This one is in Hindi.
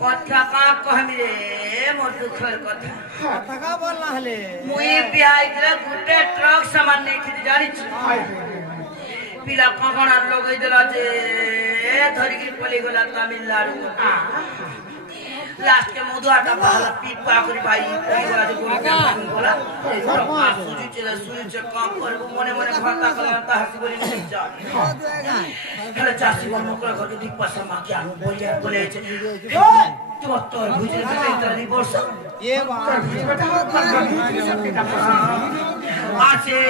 কথা কা কহমি রে মোর দুঃখের কথা কথা বললা হলে মুই বিহাইতে গুটে ট্রাক সামান নেইছি জানিছ পিলা কগণার লগই দেলা যে ধরিকি পলি গলা তামিলনাড়ু লাস্ট के मधुआटा बहला पीट पा करी भाई पई गला जे कोन के बोला सुजी चला सुजी से काम कर मने मने भरता कला ता हसी बोली नहीं जा हेले चासी को नोकर घर दी पैसा मांगे आनु बोलिया बोले छे तू तो बुझे ते तरी वर्ष ये बात आछे